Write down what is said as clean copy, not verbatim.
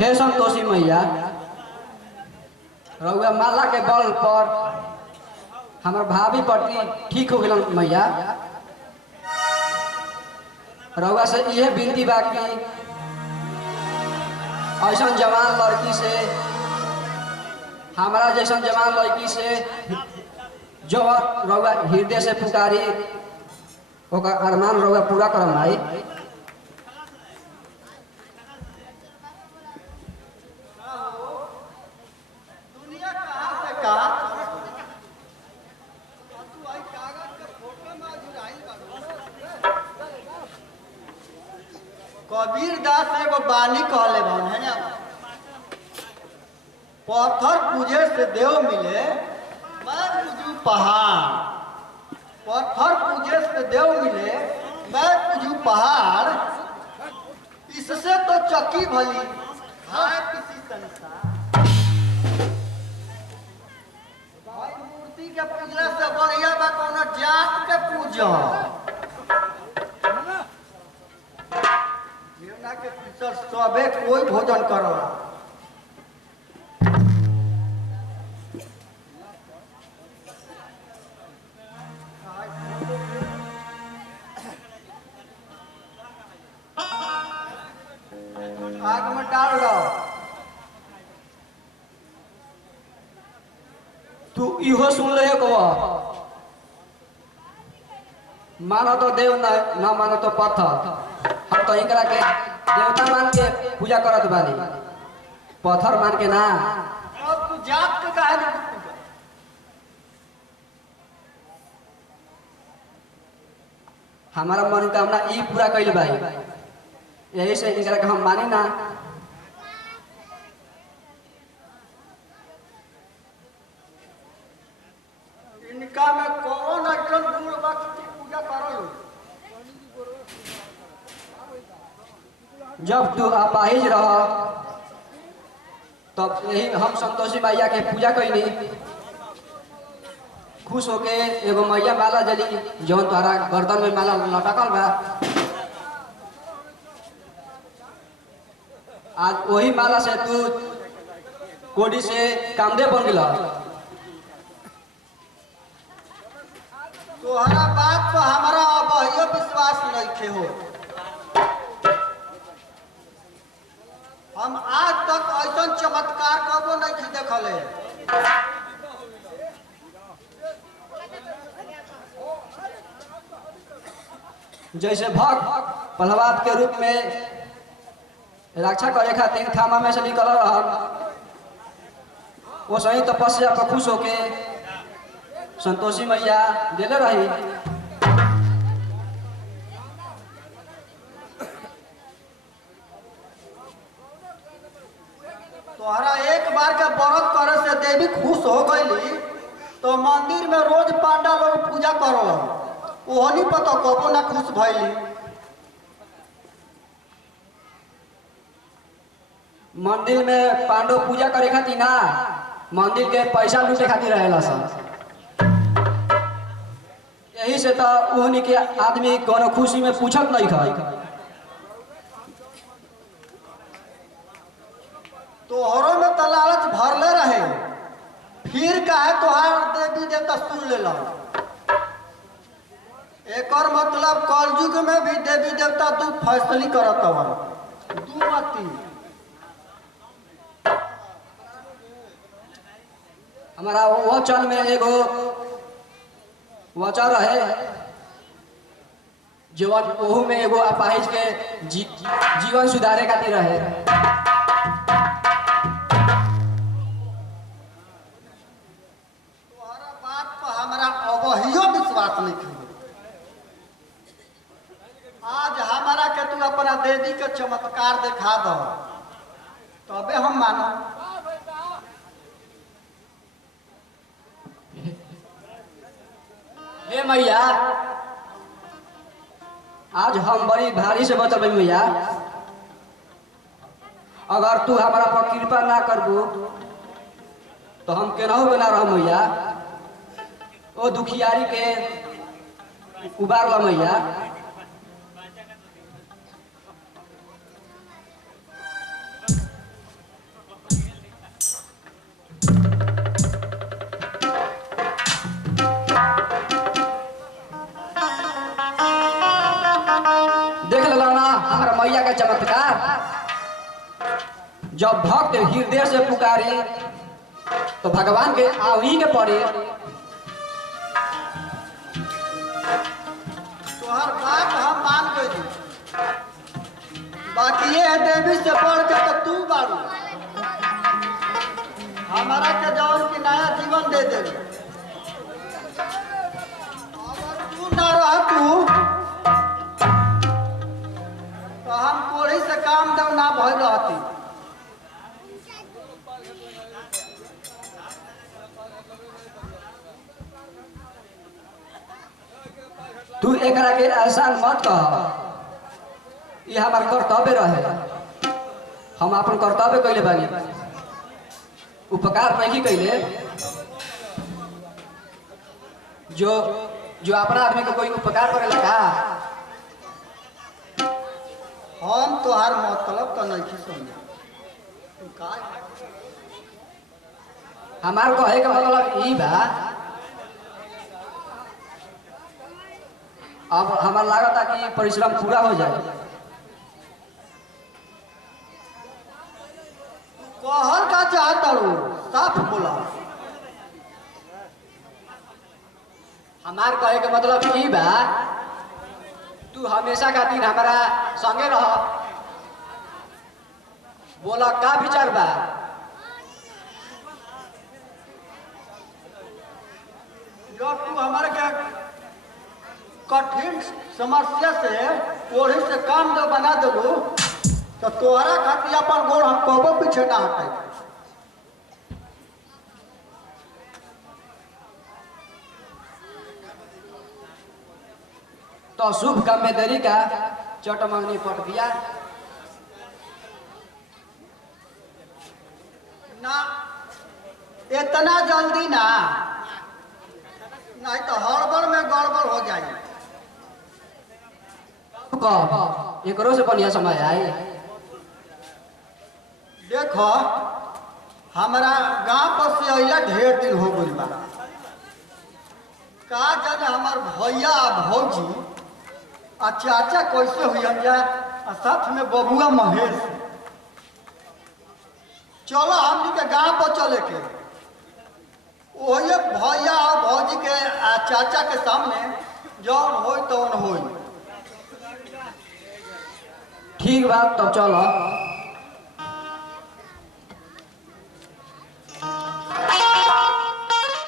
हे संतोषी मैया, रउआ माला के बल पर हमार भाभी पत्नी ठीक हो गई मैया। रउआ से यह विनती बा कि ऐसा जवान लड़की से, हमारा जैसा जवान लड़की से जो रउआ हृदय से पुकारी ओकर अरमान रउआ पूरा करम भाई। कबीर दास एगो बानी कहले बन है ना, पत्थर पूजे से देव मिले मैं पूजू पहाड़। पत्थर पूजे से देव मिले मैं पूजू पहाड़। इससे तो चक्की भली है किसी संसार। भाई मूर्ति के पूजने से बढ़िया बा कोनो जात के पूजा। के पीछे सबे कोई भोजन करो। आग में डाल दो। तू इहो सुन ले को, मानो तो देव ना मानो तो पत्थर। हम तो इनकरा के देवता मान के पूजा करत बानी, पत्थर मान के ना। अब तू जात के काहे नहीं पूजा? हमारा मनोकामना ई पूरा कइल भाई, यही से इनकरा के हम मानी ना। इनका में कौन अटल गुण वक्त पूजा करो। जब तू अपाहिज रह तब यही हम संतोषी मैया के पूजा कैनी। खुश होके एगो मैया माला जली जौन तोहरा गर्दन में माला लटकल बा। आज वही माला से तू कोडी से कामदेव बन गया। तोहरा बात पर हमारा अब विश्वास नहीं हो। हम आज तक ऐसा चमत्कार कबो नहीं देखले। जैसे भक्त प्रहलाद के रूप में रक्षा करे खातिर थामा में से निकल रहा, वो सही तपस्या पर खुश होके संतोषी मैया दिले रही। तोहरा एक बार के व्रत करे से देवी खुश हो गई तो मंदिर में रोज पांडा लोग पूजा करो, ओहनी पता कबो ना खुश भइली। मंदिर में पांडव पूजा करे खातिर ना, मंदिर के पैसा लूटे खातिर रहेला सब। यही से तो ओहनी के आदमी कोनो खुशी में पूछत नहीं खा। तोहरों में तो लालच भरले रहे, फिर काहे तोहार देवी देवता सुन लेला। एकर मतलब कलयुग में भी देवी देवता दू फैसली करत हवन, दू मती। हमारा वचन में एगो वचन रहे जीवन, ओहू में एगो अपाहिज के जीवन सुधारे खातिर रहे। तोहरा बात पर हमारा अवहियो विश्वास नहीं है। आज हमारा के तू अपना देवी के चमत्कार दिखा दो तबे हम मानो। हे मैया, आज हम बड़ी भारी से बचल बनी मैया। अगर तू हमारा पर कृपा ना करबू तो हम केनाहू बना रह मैया। ओ दुखियारी के उबार ला मैया। हमारा मैया का चमत्कार। जब भक्त हृदय से पुकारे तो भगवान के आवही के पड़े। तोहर बात हम मान गई, बाकी ये है देवी से बढ़ के तो तू बारू हमारा के जौन की नया जीवन दे दे। अगर तू ना रह तू तो हम कोड़ी से काम दो ना भय रहती। तू एकरा के एहसान मत कह, ये हमार कर्तव्य रहे। हम अपन कर्तव्य कैले बानी, उपकार नहीं कैले। जो जो अपना आदमी को कोई उपकार करे लगा। हम तोहार मतलब तो नहीं समझे। तू का हमार कहे का मतलब ई बा, अब हमार लागत कि परिश्रम पूरा हो जाए। कहर का चाहता हूँ, साफ बोला। हमार कहे के मतलब ई बा, तू हमेशा खातिर हमारा संगे रह। बोला का विचार बा? जब तू हमारे के कठिन समस्या से कोढ़ी से काम दो बना दो तो तोहरा खातिर अपन गोड़ हम कबो पीछे ना हटे। तो शुभ काम में देरी का चट मंगनी पट दिया ना, इतना जल्दी ना, नहीं तो हड़बड़ में गड़बड़ हो जाए। कब एकरो से बढ़िया समय आई। देखो हमारा गांव पर से अइला ढेर दिन हो गई बा। का जाने हमार भैया भौजी आ चाचा कैसे हुई आ साथ में बबुआ महेश। चलो हमनी के गांव पर चले के वही भैया और भौजी के आ चाचा के सामने जौन हो तौन हो। ठीक बात, तो चलो।